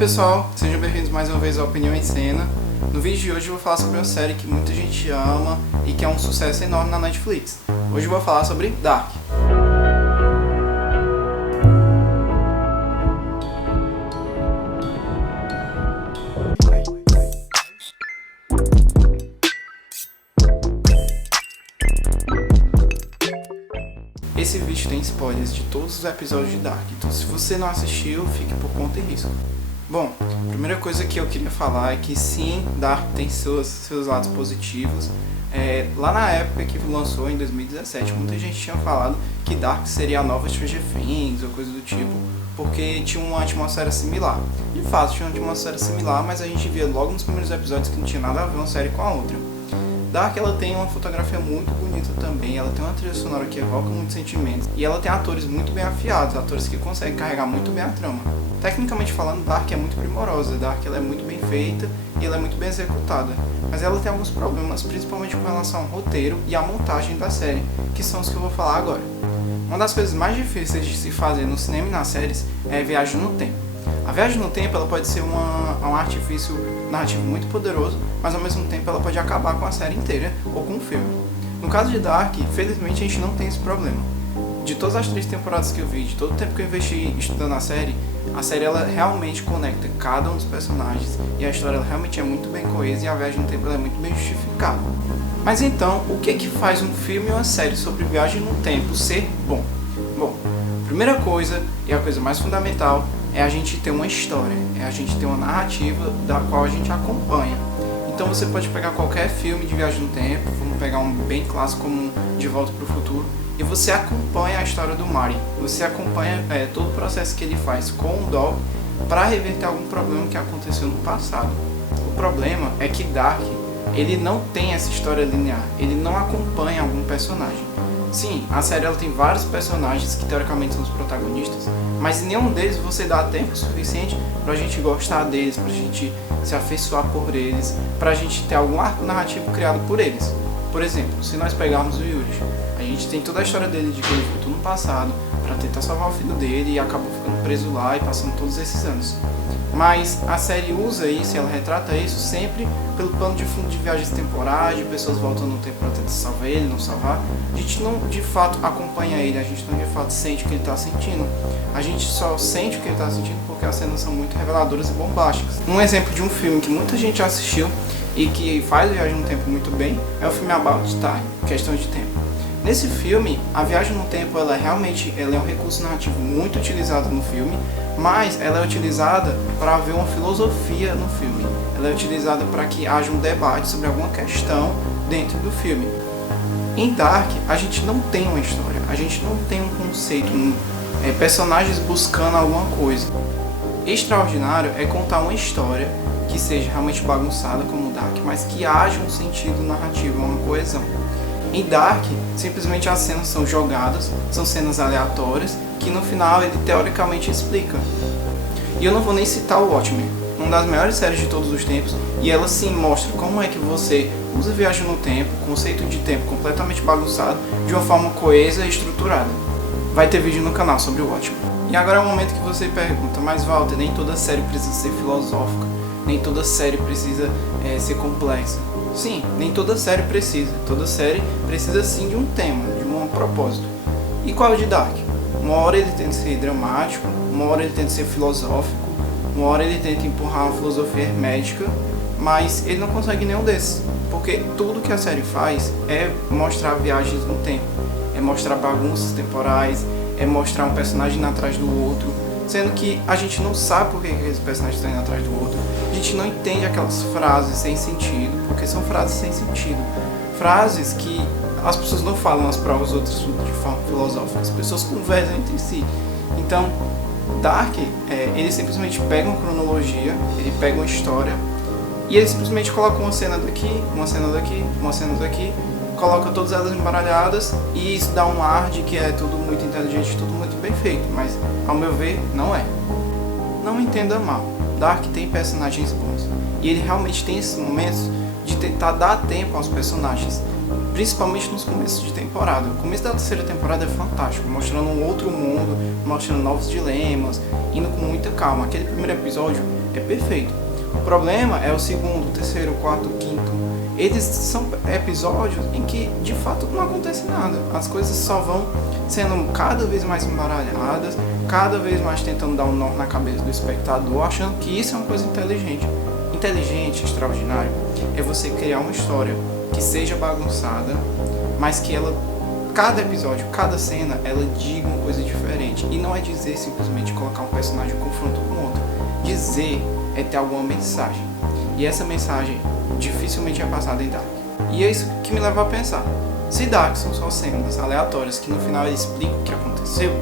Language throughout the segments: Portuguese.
pessoal, sejam bem-vindos mais uma vez ao Opinião em Cena. No vídeo de hoje eu vou falar sobre uma série que muita gente ama e que é um sucesso enorme na Netflix. Hoje eu vou falar sobre Dark. Esse vídeo tem spoilers de todos os episódios de Dark, então se você não assistiu, fique por conta e risco. Bom, a primeira coisa que eu queria falar é que sim, Dark tem seus lados positivos. Lá na época que lançou, em 2017, muita gente tinha falado que Dark seria a nova Stranger Things ou coisa do tipo, porque tinha uma atmosfera similar. De fato, tinha uma atmosfera similar, mas a gente via logo nos primeiros episódios que não tinha nada a ver uma série com a outra. Dark, ela tem uma fotografia muito bonita também, ela tem uma trilha sonora que evoca muitos sentimentos e ela tem atores muito bem afiados, atores que conseguem carregar muito bem a trama. Tecnicamente falando, Dark é muito primorosa, Dark ela é muito bem feita e ela é muito bem executada, mas ela tem alguns problemas, principalmente com relação ao roteiro e à montagem da série, que são os que eu vou falar agora. Uma das coisas mais difíceis de se fazer no cinema e nas séries é a viagem no tempo. A viagem no tempo ela pode ser um artifício narrativo muito poderoso, mas ao mesmo tempo ela pode acabar com a série inteira ou com o filme. No caso de Dark, felizmente a gente não tem esse problema. De todas as 3 temporadas que eu vi, de todo o tempo que eu investi estudando a série ela realmente conecta cada um dos personagens e a história ela realmente é muito bem coesa e a viagem no tempo ela é muito bem justificada. Mas então, o que faz um filme ou uma série sobre viagem no tempo ser bom? Bom, a primeira coisa e a coisa mais fundamental é a gente ter uma história, é a gente ter uma narrativa da qual a gente acompanha. Então você pode pegar qualquer filme de viagem no tempo, vamos pegar um bem clássico como De Volta para o Futuro, e você acompanha a história do Marty, você acompanha todo o processo que ele faz com o Doc para reverter algum problema que aconteceu no passado. O problema é que Dark, ele não tem essa história linear, ele não acompanha algum personagem. Sim, a série ela tem vários personagens que teoricamente são os protagonistas, mas nenhum deles você dá tempo suficiente pra gente gostar deles, pra gente se afeiçoar por eles, pra gente ter algum arco narrativo criado por eles. Por exemplo, se nós pegarmos o Yuri, a gente tem toda a história dele de que ele voltou no passado pra tentar salvar o filho dele e acabou ficando preso lá e passando todos esses anos. Mas a série usa isso, ela retrata isso sempre pelo plano de fundo de viagens temporais, de pessoas voltando no tempo para tentar salvar ele, não salvar. A gente não de fato acompanha ele, a gente não de fato sente o que ele está sentindo. A gente só sente o que ele está sentindo porque as cenas são muito reveladoras e bombásticas. Um exemplo de um filme que muita gente assistiu e que faz viagem no tempo muito bem é o filme About Time, Questão de Tempo. Nesse filme, a viagem no tempo ela é um recurso narrativo muito utilizado no filme, mas ela é utilizada para haver uma filosofia no filme. Ela é utilizada para que haja um debate sobre alguma questão dentro do filme. Em Dark, a gente não tem uma história, a gente não tem um conceito, personagens buscando alguma coisa. Extraordinário é contar uma história que seja realmente bagunçada como Dark, mas que haja um sentido narrativo, uma coesão. Em Dark, simplesmente as cenas são jogadas, são cenas aleatórias, que no final ele teoricamente explica. E eu não vou nem citar o Watchmen, uma das maiores séries de todos os tempos, e ela sim mostra como é que você usa viagem no tempo, conceito de tempo completamente bagunçado, de uma forma coesa e estruturada. Vai ter vídeo no canal sobre o Watchmen. E agora é o momento que você pergunta, mas Walter, nem toda série precisa ser filosófica, nem toda série precisa ser complexa. Sim, nem toda série precisa. Toda série precisa sim de um tema, de um propósito. E qual é o de Dark? Uma hora ele tenta ser dramático, uma hora ele tenta ser filosófico, uma hora ele tenta empurrar uma filosofia hermética, mas ele não consegue nenhum desses. Porque tudo que a série faz é mostrar viagens no tempo, é mostrar bagunças temporais, é mostrar um personagem indo atrás do outro, sendo que a gente não sabe por que esse personagem está indo atrás do outro. A gente não entende aquelas frases sem sentido, porque são frases sem sentido. Frases que as pessoas não falam nas provas outras de forma filosófica, as pessoas conversam entre si. Então, Dark, ele simplesmente pega uma cronologia, ele pega uma história, e ele simplesmente coloca uma cena daqui, uma cena daqui, uma cena daqui, coloca todas elas embaralhadas, e isso dá um ar de que é tudo muito inteligente, tudo muito bem feito, mas, ao meu ver, não é. Não me entenda mal. Dark tem personagens bons, e ele realmente tem esses momentos de tentar dar tempo aos personagens, principalmente nos começos de temporada. O começo da terceira temporada é fantástico, mostrando um outro mundo, mostrando novos dilemas, indo com muita calma. Aquele primeiro episódio é perfeito. O problema é o segundo, o terceiro, o quarto, o quinto. Eles são episódios em que de fato não acontece nada. As coisas só vão sendo cada vez mais embaralhadas, cada vez mais tentando dar um nó na cabeça do espectador, achando que isso é uma coisa inteligente. Inteligente, extraordinário, é você criar uma história que seja bagunçada, mas que ela, cada episódio, cada cena, ela diga uma coisa diferente. E não é dizer simplesmente colocar um personagem em confronto com o outro. Dizer é ter alguma mensagem. E essa mensagem dificilmente é passada em Dark. E é isso que me leva a pensar. Se Dark são só cenas aleatórias que no final ele explica o que aconteceu,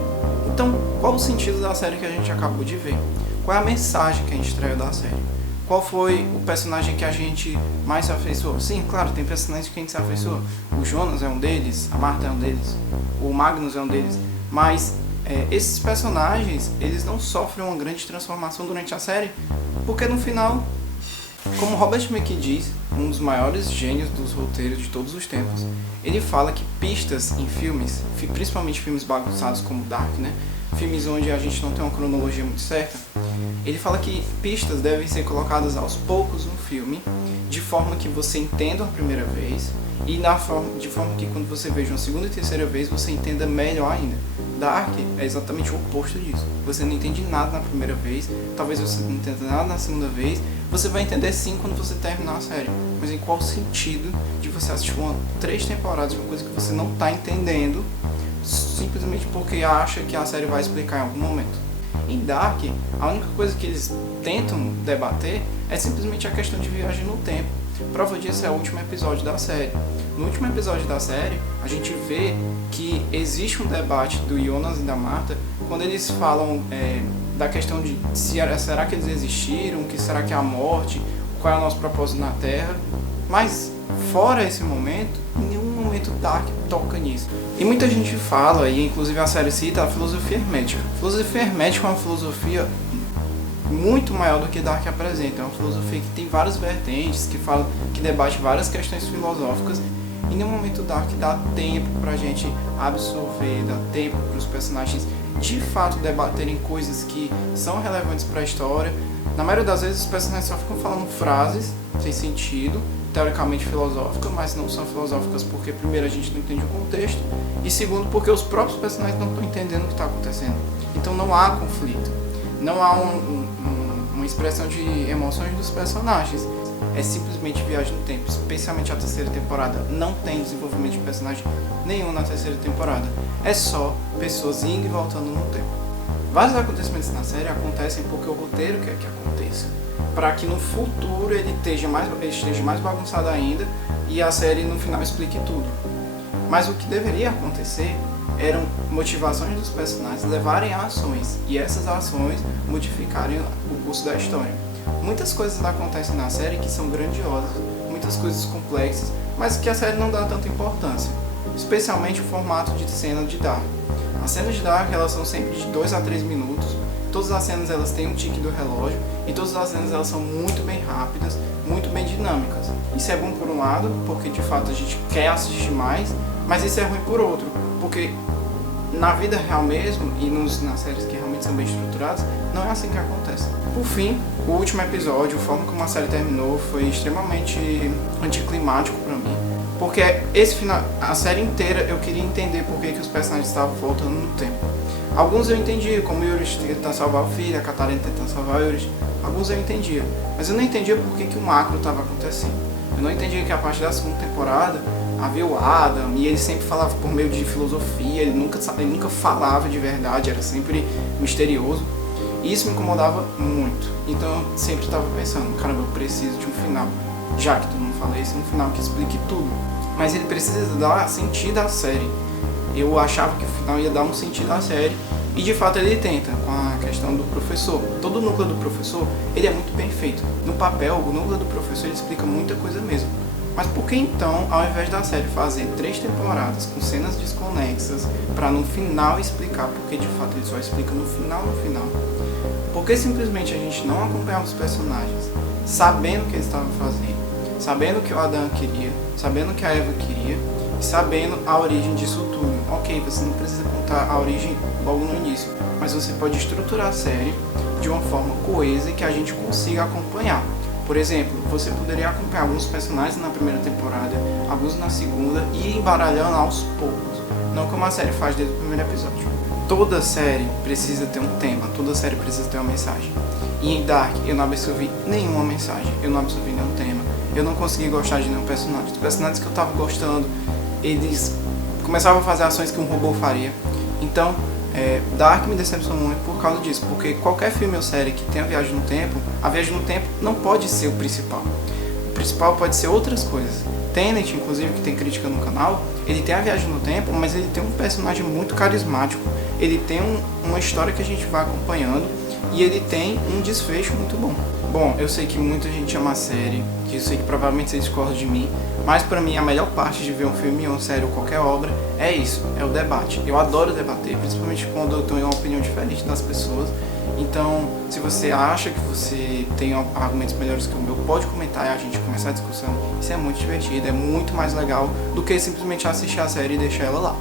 então qual o sentido da série que a gente acabou de ver? Qual é a mensagem que a gente extraiu da série? Qual foi o personagem que a gente mais se afeiçoou? Sim, claro, tem personagens que a gente se afeiçoou. O Jonas é um deles, a Marta é um deles, o Magnus é um deles. Mas esses personagens, eles não sofrem uma grande transformação durante a série, porque no final, como Robert McKee diz, um dos maiores gênios dos roteiros de todos os tempos, ele fala que pistas em filmes, principalmente filmes bagunçados como Dark, né? Filmes onde a gente não tem uma cronologia muito certa, ele fala que pistas devem ser colocadas aos poucos no filme, de forma que você entenda a primeira vez e de forma que quando você veja uma segunda e terceira vez você entenda melhor ainda. Dark é exatamente o oposto disso. Você não entende nada na primeira vez, talvez você não entenda nada na segunda vez, você vai entender sim quando você terminar a série. Mas em qual sentido de você assistir 3 temporadas de uma coisa que você não está entendendo, simplesmente porque acha que a série vai explicar em algum momento? Em Dark, a única coisa que eles tentam debater é simplesmente a questão de viagem no tempo. Prova disso é o último episódio da série. No último episódio da série, a gente vê que existe um debate do Jonas e da Marta quando eles falam da questão de será que eles existiram, o que será que é a morte, qual é o nosso propósito na Terra. Mas, fora esse momento, em nenhum momento Dark toca nisso. E muita gente fala, e inclusive a série cita, a filosofia hermética. A filosofia hermética é uma filosofia muito maior do que Dark apresenta. É uma filosofia que tem várias vertentes, que debate várias questões filosóficas. Em nenhum momento Dark dá tempo pra gente absorver, dá tempo para os personagens de fato debaterem coisas que são relevantes para a história. Na maioria das vezes os personagens só ficam falando frases sem sentido, teoricamente filosóficas, mas não são filosóficas porque primeiro a gente não entende o contexto e segundo porque os próprios personagens não estão entendendo o que está acontecendo. Então não há conflito, não há uma expressão de emoções dos personagens. É simplesmente viagem no tempo, especialmente a terceira temporada. Não tem desenvolvimento de personagem nenhum na terceira temporada. É só pessoas indo e voltando no tempo. Vários acontecimentos na série acontecem porque o roteiro quer que aconteça, para que no futuro ele esteja mais bagunçado ainda e a série no final explique tudo. Mas o que deveria acontecer eram motivações dos personagens levarem a ações e essas ações modificarem o curso da história. Muitas coisas acontecem na série que são grandiosas, muitas coisas complexas, mas que a série não dá tanta importância, especialmente o formato de cena de Dark. As cenas de Dark elas são sempre de 2 a 3 minutos, todas as cenas elas têm um tique do relógio e todas as cenas elas são muito bem rápidas, muito bem dinâmicas. Isso é bom por um lado, porque de fato a gente quer assistir mais, mas isso é ruim por outro, porque na vida real mesmo e nas séries que realmente são bem estruturadas, não é assim que acontece. Por fim, o último episódio, a forma como a série terminou foi extremamente anticlimático pra mim. Porque esse final, a série inteira eu queria entender por que os personagens estavam voltando no tempo. Alguns eu entendia, como o Yuri tentando salvar o filho, a Catarina tentando salvar o Yuri. Alguns eu entendia, mas eu não entendia por que o macro estava acontecendo. Eu não entendia que a partir da segunda temporada havia o Adam e ele sempre falava por meio de filosofia, ele nunca falava de verdade, era sempre misterioso. E isso me incomodava muito. Então eu sempre estava pensando, caramba, eu preciso de um final. Já que todo mundo fala isso, um final que explique tudo. Mas ele precisa dar sentido à série. Eu achava que o final ia dar um sentido à série. E de fato ele tenta, com a questão do professor. Todo o núcleo do professor, ele é muito bem feito. No papel, o núcleo do professor ele explica muita coisa mesmo. Mas por que então, ao invés da série fazer 3 temporadas com cenas desconexas, para no final explicar, porque de fato ele só explica no final, por que simplesmente a gente não acompanhava os personagens, sabendo o que eles estavam fazendo, sabendo o que o Adam queria, sabendo o que a Eva queria, e sabendo a origem disso tudo? Ok, você não precisa contar a origem logo no início, mas você pode estruturar a série de uma forma coesa e que a gente consiga acompanhar. Por exemplo, você poderia acompanhar alguns personagens na primeira temporada, alguns na segunda e ir embaralhando aos poucos, não como a série faz desde o primeiro episódio. Toda série precisa ter um tema, toda série precisa ter uma mensagem. E em Dark eu não absorvi nenhuma mensagem, eu não absorvi nenhum tema, eu não consegui gostar de nenhum personagem. Os personagens que eu tava gostando, eles começavam a fazer ações que um robô faria. Então, Dark me decepcionou muito por causa disso, porque qualquer filme ou série que tenha viagem no tempo, a viagem no tempo não pode ser o principal. O principal pode ser outras coisas. Tenet, inclusive, que tem crítica no canal, ele tem a viagem no tempo, mas ele tem um personagem muito carismático, ele tem uma história que a gente vai acompanhando e ele tem um desfecho muito bom. Bom, eu sei que muita gente ama a série, que eu sei que provavelmente vocês discordam de mim, mas pra mim a melhor parte de ver um filme ou uma série ou qualquer obra é isso, é o debate. Eu adoro debater, principalmente quando eu tenho uma opinião diferente das pessoas. Então, se você acha que você tem argumentos melhores que o meu, pode comentar e a gente começar a discussão. Isso é muito divertido, é muito mais legal do que simplesmente assistir a série e deixar ela lá.